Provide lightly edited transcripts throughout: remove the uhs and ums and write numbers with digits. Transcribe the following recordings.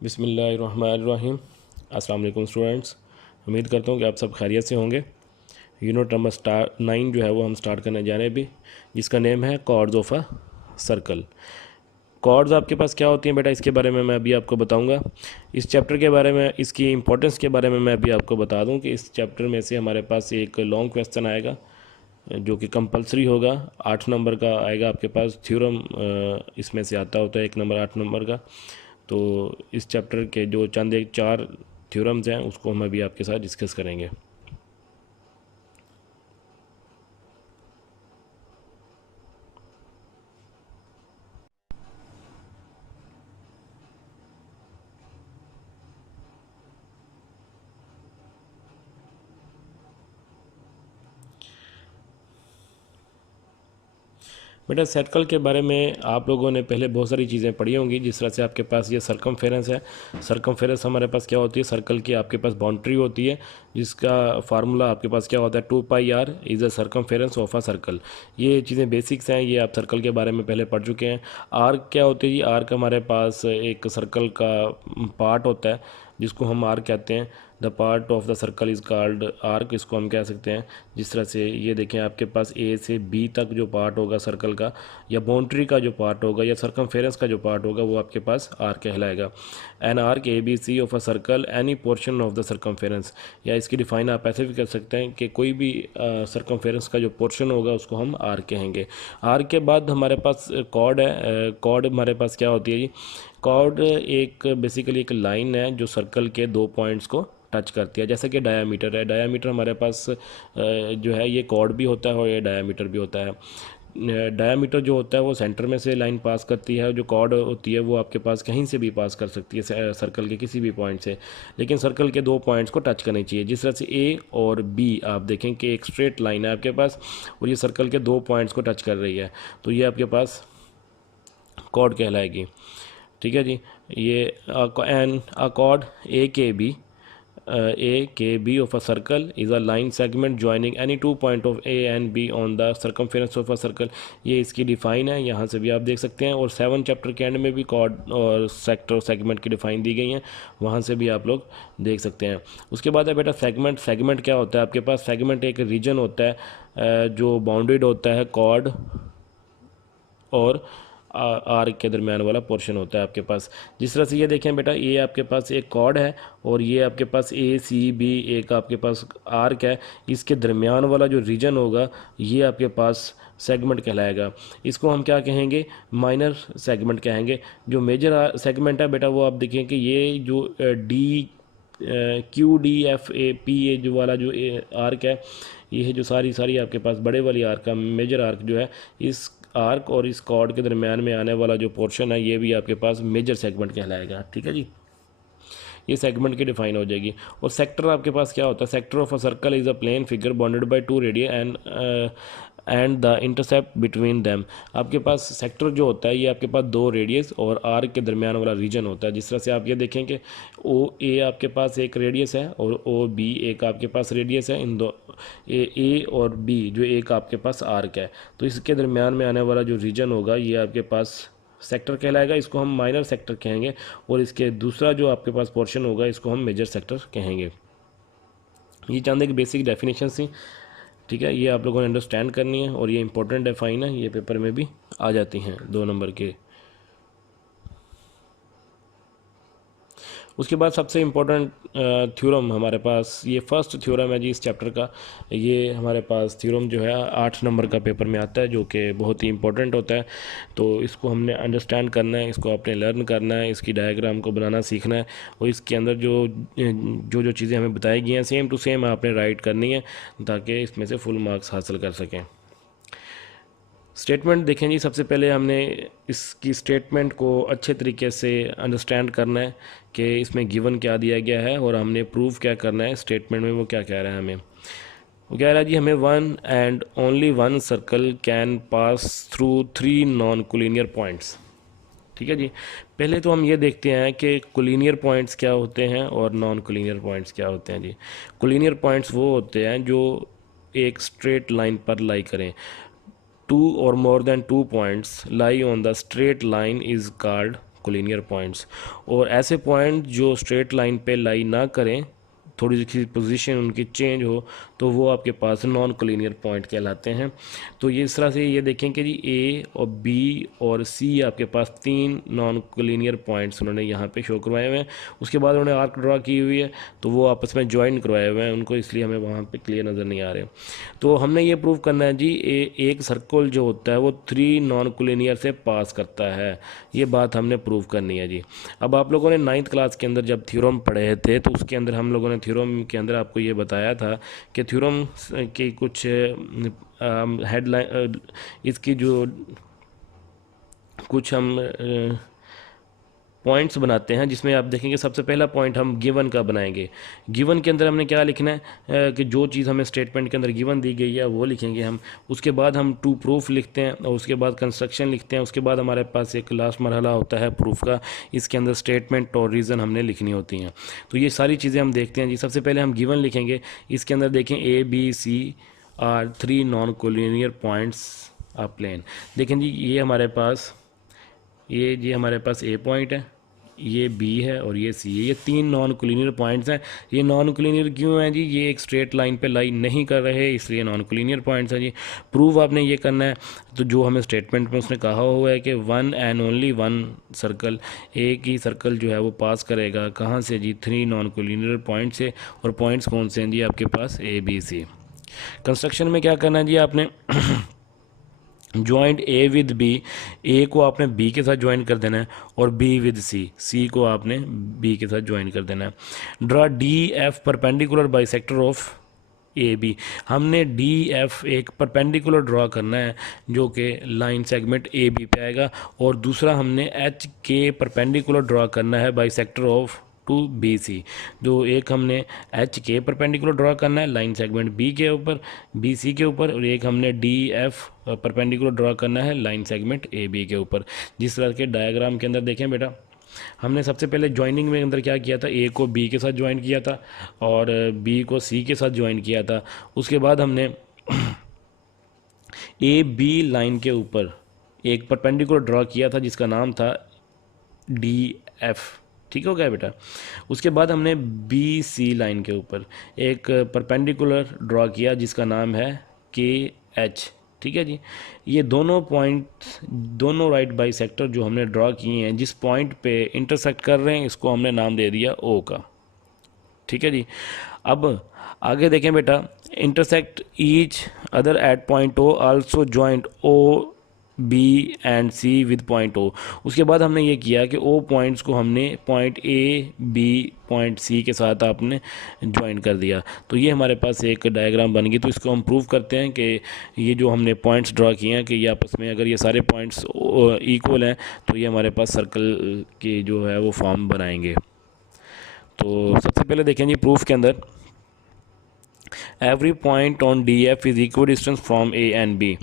बिस्मिल्लाहिर्रहमानिर्रहीम। अस्सलाम वालेकुम स्टूडेंट्स। उम्मीद करता हूँ कि आप सब खैरियत से होंगे। यूनिट नंबर 9 जो है वो हम स्टार्ट करने जा रहे हैं अभी, जिसका नेम है chords of a circle. Chords आपके पास क्या होती हैं बेटा, इसके बारे में मैं अभी आपको बताऊंगा। इस चैप्टर के बारे में, इसकी इंपॉर्टेंस के बारे में मैं अभी आपको बता दूं कि इस चैप्टर में से हमारे पास एक लॉन्ग क्वेश्चन आएगा जो कि कंपलसरी होगा। 8 नंबर का आएगा आपके पास थ्योरम, इसमें से आता होता है 1 नंबर 8 नंबर का। तो इस चैप्टर के जो चंद एक 4 थ्योरम्स हैं उसको हम अभी आपके साथ डिस्कस करेंगे। बेटा सर्कल के बारे में आप लोगों ने पहले बहुत सारी चीज़ें पढ़ी होंगी। जिस तरह से आपके पास ये सरकमफेरेंस है, सरकमफेरेंस हमारे पास क्या होती है, सर्कल की आपके पास बाउंड्री होती है जिसका फार्मूला आपके पास क्या होता है, 2πr is a circumference of a circle. ये चीज़ें बेसिक्स हैं, ये आप सर्कल के बारे में पहले पढ़ चुके हैं। आर्क क्या होती है जी, आर्क हमारे पास एक सर्कल का पार्ट होता है जिसको हम आर्क कहते हैं। The part of the circle is called arc, इसको हम कह सकते हैं। जिस तरह से ये देखें, आपके पास ए से बी तक जो पार्ट होगा सर्कल का, या बाउंड्री का जो पार्ट होगा, या सरकमफेरेंस का जो पार्ट होगा, वो आपके पास आर्क कहलाएगा। An arc A B C of a circle any portion of the circumference, या इसकी डिफाइन आप ऐसे भी कर सकते हैं कि कोई भी सरकमफेरेंस का जो पोर्शन होगा उसको हम आर्क कहेंगे। आर्क के बाद हमारे पास कॉर्ड है। कॉर्ड हमारे पास क्या होती है जी, कॉर्ड एक बेसिकली एक लाइन है जो सर्कल के 2 पॉइंट्स को टच करती है। जैसे कि डायामीटर है, डायामीटर हमारे पास जो है ये कॉर्ड भी होता है और ये डायामीटर भी होता है। डायामीटर जो होता है वो सेंटर में से लाइन पास करती है, जो कॉर्ड होती है वो आपके पास कहीं से भी पास कर सकती है सर्कल के किसी भी पॉइंट से, लेकिन सर्कल के 2 पॉइंट्स को टच करनी चाहिए। जिस तरह से ए और बी आप देखें कि एक स्ट्रेट लाइन है आपके पास और ये सर्कल के 2 पॉइंट्स को टच कर रही है, तो ये आपके पास कॉर्ड कहलाएगी। ठीक है जी। ये एन अ कॉर्ड ए के B of a circle is a line segment joining any 2 point of A and B on the circumference of a circle. ये इसकी डिफाइन है, यहाँ से भी आप देख सकते हैं। और 7 चैप्टर के एंड में भी कॉर्ड और सेक्टर सेगमेंट की डिफाइन दी गई हैं, वहाँ से भी आप लोग देख सकते हैं। उसके बाद है बेटा सेगमेंट। सेगमेंट क्या होता है आपके पास, सेगमेंट एक रीजन होता है जो बाउंडेड होता है कॉर्ड और आर्क के दरमियान वाला पोर्शन होता है आपके पास। जिस तरह से ये देखें बेटा, ये आपके पास एक कॉर्ड है और ये आपके पास ए सी बी एक आपके पास आर्क है। इसके दरमियान वाला जो रीजन होगा ये आपके पास सेगमेंट कहलाएगा। इसको हम क्या कहेंगे, माइनर सेगमेंट कहेंगे। जो मेजर सेगमेंट है बेटा वो आप देखें कि ये जो डी QDFA PA जो वाला जो आर्क है, ये है जो सारी सारी आपके पास बड़े वाली आर्क का मेजर आर्क जो है, इस आर्क और इस कॉर्ड के दरमियान में आने वाला जो पोर्शन है ये भी आपके पास मेजर सेगमेंट कहलाएगा। ठीक है जी, ये सेगमेंट की डिफाइन हो जाएगी। और सेक्टर आपके पास क्या होता है, sector of a circle is a plane figure bonded by 2 radius and the intercept between them. आपके पास सेक्टर जो होता है ये आपके पास 2 रेडियस और आर्क के दरमियान वाला रीजन होता है। जिस तरह से आप ये देखें कि ओ ए आपके पास एक रेडियस है और ओ बी एक आपके पास रेडियस है। इन दो ए और बी जो एक आपके पास आर्क है, तो इसके दरमियान में आने वाला जो रीजन होगा ये आपके पास सेक्टर कहलाएगा। इसको हम माइनर सेक्टर कहेंगे और इसके दूसरा जो आपके पास पोर्शन होगा इसको हम मेजर सेक्टर कहेंगे। ये चंद एक बेसिक डेफिनेशन थी। ठीक है, ये आप लोगों ने अंडरस्टैंड करनी है और ये इंपॉर्टेंट डिफाइन है, ये पेपर में भी आ जाती हैं 2 नंबर के। उसके बाद सबसे इम्पोर्टेंट थ्योरम हमारे पास, ये फर्स्ट थ्योरम है जी इस चैप्टर का। ये हमारे पास थ्योरम जो है 8 नंबर का पेपर में आता है, जो कि बहुत ही इंपॉर्टेंट होता है। तो इसको हमने अंडरस्टैंड करना है, इसको आपने लर्न करना है, इसकी डायग्राम को बनाना सीखना है और इसके अंदर जो चीज़ें हमें बताई गई हैं सेम टू सेम आपने राइट करनी है ताकि इसमें से फुल मार्क्स हासिल कर सकें। स्टेटमेंट देखें जी, सबसे पहले हमने इसकी स्टेटमेंट को अच्छे तरीके से अंडरस्टैंड करना है कि इसमें गिवन क्या दिया गया है और हमने प्रूव क्या करना है स्टेटमेंट में, वो क्या कह रहा है हमें। वो कह रहा है जी, हमें one and only one circle can pass through 3 non collinear points. ठीक है जी, पहले तो हम ये देखते हैं कि कोलिनियर पॉइंट्स क्या होते हैं और नॉन कोलिनियर पॉइंट्स क्या होते हैं जी। कोलिनियर पॉइंट्स वो होते हैं जो एक स्ट्रेट लाइन पर लाई करें। 2 or more than 2 points lie on the straight line is called collinear points, और ऐसे पॉइंट जो स्ट्रेट लाइन पे लाई ना करें, थोड़ी सी पोजीशन उनकी चेंज हो, तो वो आपके पास नॉन कोलिनियर पॉइंट कहलाते हैं। तो ये इस तरह से ये देखें कि जी ए और बी और सी आपके पास 3 नॉन कोलिनियर पॉइंट्स उन्होंने यहाँ पे शो करवाए हुए हैं। उसके बाद उन्होंने आर्क ड्रा की हुई है, तो वो आपस में ज्वाइन करवाए हुए हैं उनको, इसलिए हमें वहाँ पे क्लियर नज़र नहीं आ रहे। तो हमने ये प्रूव करना है जी, एक सर्कल जो होता है वो 3 नॉन कोलिनियर से पास करता है, ये बात हमने प्रूव करनी है जी। अब आप लोगों ने 9th क्लास के अंदर जब थ्योरम पढ़े थे, तो उसके अंदर हम लोगों ने थ्योरम के अंदर आपको ये बताया था कि थ्योरम के कुछ हेडलाइन, इसकी जो कुछ हम पॉइंट्स बनाते हैं, जिसमें आप देखेंगे सबसे पहला पॉइंट हम गिवन का बनाएंगे। गिवन के अंदर हमने क्या लिखना है कि जो चीज़ हमें स्टेटमेंट के अंदर गिवन दी गई है वो लिखेंगे हम। उसके बाद हम टू प्रूफ लिखते हैं, और उसके बाद कंस्ट्रक्शन लिखते हैं। उसके बाद हमारे पास एक लास्ट मरहला होता है प्रूफ का, इसके अंदर स्टेटमेंट और रीज़न हमने लिखनी होती हैं। तो ये सारी चीज़ें हम देखते हैं जी। सबसे पहले हम गिवन लिखेंगे। इसके अंदर देखें A B C are 3 non collinear points of plane. देखें जी, ये हमारे पास ए पॉइंट है, ये बी है और ये सी है। ये 3 नॉन कोलिनियर पॉइंट्स हैं। ये नॉन कोलिनियर क्यों हैं जी? ये एक स्ट्रेट लाइन पे लाई नहीं कर रहे, इसलिए नॉन कोलिनियर पॉइंट्स हैं जी। प्रूव आपने ये करना है, तो जो हमें स्टेटमेंट में उसने कहा हुआ है कि 1 एंड ओनली 1 सर्कल, एक ही सर्कल जो है वो पास करेगा कहाँ से जी? 3 नॉन कोलिनियर पॉइंट से। और पॉइंट्स कौन से हैं जी आपके पास? ए बी सी। कंस्ट्रक्शन में क्या करना है जी आपने? ज्वाइंट ए विद बी, ए को आपने बी के साथ ज्वाइन कर देना है, और बी विद सी, सी को आपने बी के साथ ज्वाइन कर देना है। Draw D F perpendicular bisector of A B. हमने डी एफ एक परपेंडिकुलर ड्रा करना है जो कि लाइन सेगमेंट ए बी पे आएगा, और दूसरा हमने एच के परपेंडिकुलर ड्रा करना है bisector of to B C. जो एक हमने एच के परपेंडिकुलर ड्रा करना है लाइन सेगमेंट बी के ऊपर, बी सी के ऊपर, और एक हमने डी एफ परपेंडिकुलर ड्रा करना है लाइन सेगमेंट ए बी के ऊपर। जिस तरह के डायग्राम के अंदर देखें बेटा, हमने सबसे पहले ज्वाइनिंग में अंदर क्या किया था? ए को बी के साथ ज्वाइन किया था, और बी को सी के साथ ज्वाइन किया था। उसके बाद हमने ए बी लाइन के ऊपर एक परपेंडिकुलर ड्रा किया था जिसका नाम था डी एफ। ठीक हो गया बेटा? उसके बाद हमने बी सी लाइन के ऊपर एक परपेंडिकुलर ड्रा किया जिसका नाम है के एच। ठीक है जी। ये दोनों पॉइंट, दोनों राइट बाइसेक्टर जो हमने ड्रा किए हैं, जिस पॉइंट पे इंटरसेक्ट कर रहे हैं, इसको हमने नाम दे दिया ओ का। ठीक है जी। अब आगे देखें बेटा, intersect each other at point O, also joint O B and C with point O. उसके बाद हमने ये किया कि ओ पॉइंट्स को हमने point A B point C के साथ आपने ज्वाइन कर दिया। तो ये हमारे पास एक डायग्राम बन गई। तो इसको हम प्रूव करते हैं कि ये जो हमने पॉइंट्स ड्रा किए हैं कि ये आपस में अगर ये सारे पॉइंट्स इक्वल हैं, तो ये हमारे पास सर्कल की जो है वो फॉर्म बनाएंगे। तो सबसे पहले देखें जी, प्रूफ के अंदर every point on D F is equal distance from A and B.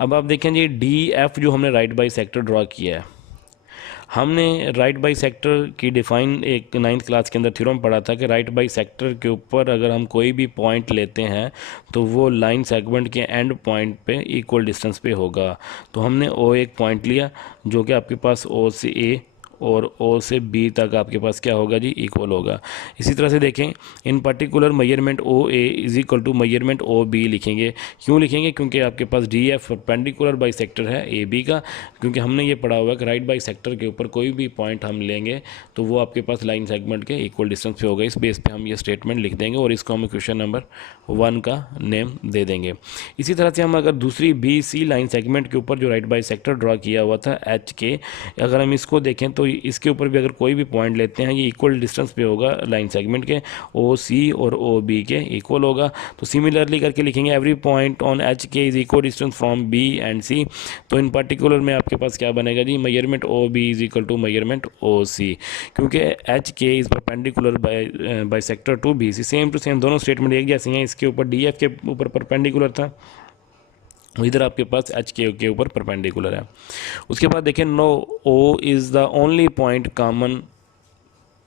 अब आप देखें जी, डी एफ जो हमने राइट बाई सेक्टर ड्रा किया है, हमने राइट बाई सेक्टर की डिफ़ाइन एक 9th क्लास के अंदर थ्योरम पढ़ा था कि राइट बाई सेक्टर के ऊपर अगर हम कोई भी पॉइंट लेते हैं तो वो लाइन सेगमेंट के एंड पॉइंट पे इक्वल डिस्टेंस पे होगा। तो हमने ओ एक पॉइंट लिया जो कि आपके पास ओ से ए और ओ से बी तक आपके पास क्या होगा जी? इक्वल होगा। इसी तरह से देखें, in particular measurement O A is equal to measurement O B लिखेंगे। क्यों लिखेंगे? क्योंकि आपके पास डी एफ परपेंडिकुलर बाई सेक्टर है ए बी का। क्योंकि हमने ये पढ़ा हुआ है कि राइट बाई सेक्टर के ऊपर कोई भी पॉइंट हम लेंगे तो वो आपके पास लाइन सेगमेंट के इक्वल डिस्टेंस पे होगा। इस बेस पे हम ये स्टेटमेंट लिख देंगे और इसको हम क्वेश्चन नंबर 1 का नेम दे देंगे। इसी तरह से हम अगर दूसरी बी सी लाइन सेगमेंट के ऊपर जो राइट बाई सेक्टर ड्रा किया हुआ था एच के, अगर हम इसको देखें तो इसके ऊपर भी अगर कोई भी पॉइंट लेते हैं, ये इक्वल डिस्टेंस पे होगा लाइन सेगमेंट के, ओ सी और ओ बी के इक्वल होगा। तो सिमिलरली करके लिखेंगे every point on H K is equal distance from B and C. तो इन पर्टिकुलर में आपके पास क्या बनेगा जी? Measurement O B is equal to measurement O C. क्योंकि H K is perpendicular by sector to B C. Same to same दोनों स्टेटमेंट एक जैसी हैं। इसके ऊपर डी एफ के ऊपर परपेंडिकुलर था, इधर आपके पास एच के ऊपर परपेंडिकुलर है। उसके बाद देखें, no O is the only point common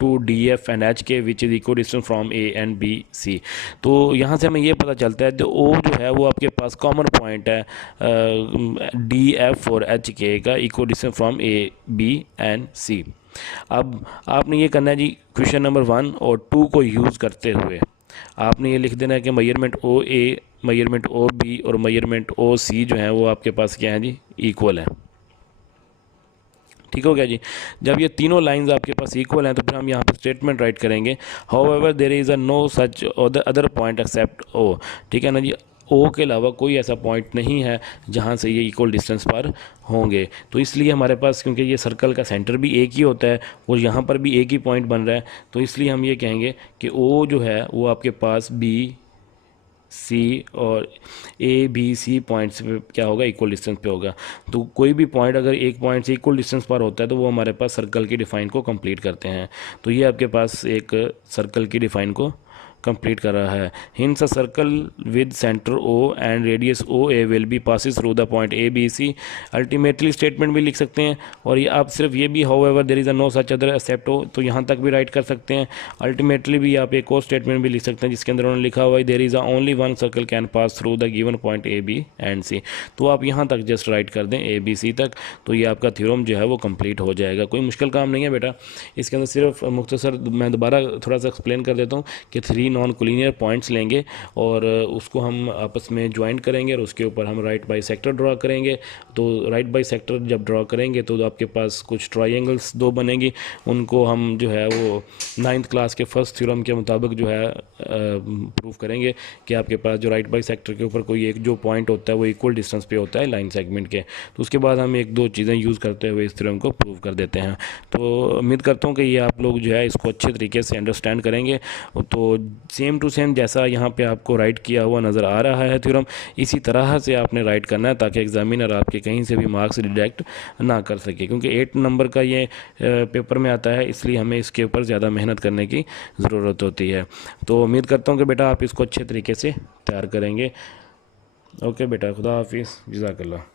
to D F and H K which is equal distance from A and B C. तो यहाँ से हमें ये पता चलता है जो ओ जो है वो आपके पास कॉमन पॉइंट है डी एफ और एच के का equal distance from A B and C. अब आपने ये करना है जी, क्वेश्चन नंबर 1 और 2 को यूज़ करते हुए आपने ये लिख देना है कि मेजरमेंट ओ ए, मेजरमेंट ओ बी और मेजरमेंट ओ सी जो है वो आपके पास क्या है जी, इक्वल है। ठीक हो गया जी। जब ये तीनों लाइंस आपके पास इक्वल हैं तो फिर हम यहाँ पर स्टेटमेंट राइट करेंगे, however there is a no such other point except O. ठीक है ना जी, ओ के अलावा कोई ऐसा पॉइंट नहीं है जहाँ से ये इक्वल डिस्टेंस पर होंगे। तो इसलिए हमारे पास, क्योंकि ये सर्कल का सेंटर भी एक ही होता है और यहाँ पर भी एक ही पॉइंट बन रहा है, तो इसलिए हम ये कहेंगे कि ओ जो है वो आपके पास बी सी और ए बी सी पॉइंट्स पे क्या होगा, इक्वल डिस्टेंस पे होगा। तो कोई भी पॉइंट अगर एक पॉइंट से इक्वल डिस्टेंस पर होता है तो वो हमारे पास सर्कल की डिफाइन को कंप्लीट करते हैं। तो ये आपके पास एक सर्कल की डिफाइन को कंप्लीट कर रहा है। Hence a circle with centre O and radius O A will be passes through the point A B C. Ultimately statement भी लिख सकते हैं, और ये आप सिर्फ ये भी however there is a no such other except O, तो यहाँ तक भी राइट कर सकते हैं। अल्टीमेटली भी आप एक और स्टेटमेंट भी लिख सकते हैं जिसके अंदर उन्होंने लिखा हुआ है there is a only one circle can pass through the given point A B and C. तो आप यहाँ तक जस्ट राइट कर दें ए बी सी तक, तो ये आपका थ्योरम जो है वो कंप्लीट हो जाएगा। कोई मुश्किल काम नहीं है बेटा, इसके अंदर सिर्फ मुख्तसर मैं दोबारा थोड़ा सा एक्सप्लेन कर देता हूँ कि 3 नॉन कोलिनियर पॉइंट्स लेंगे और उसको हम आपस में ज्वाइन करेंगे और उसके ऊपर हम राइट बाई सेक्टर ड्रा करेंगे। तो राइट बाई सेक्टर जब ड्रा करेंगे तो आपके पास कुछ ट्रायंगल्स 2 बनेंगी, उनको हम जो है वो 9th क्लास के फर्स्ट थ्योरम के मुताबिक जो है प्रूव करेंगे कि आपके पास जो राइट बाई सेक्टर के ऊपर कोई एक जो पॉइंट होता है वो इक्वल डिस्टेंस पे होता है लाइन सेगमेंट के। तो उसके बाद हम 1-2 चीज़ें यूज़ करते हुए इस थ्योरम को प्रूव कर देते हैं। तो उम्मीद करता हूँ कि ये आप लोग जो है इसको अच्छे तरीके से अंडरस्टैंड करेंगे। तो सेम टू सेम जैसा यहाँ पे आपको राइट किया हुआ नज़र आ रहा है थ्योरम, इसी तरह से आपने राइट करना है ताकि एग्जामिनर आपके कहीं से भी मार्क्स डिडक्ट ना कर सके, क्योंकि 8 नंबर का ये पेपर में आता है, इसलिए हमें इसके ऊपर ज़्यादा मेहनत करने की ज़रूरत होती है। तो उम्मीद करता हूँ कि बेटा आप इसको अच्छे तरीके से तैयार करेंगे। ओके बेटा, खुदा हाफिज़, जज़ाकल्लाह।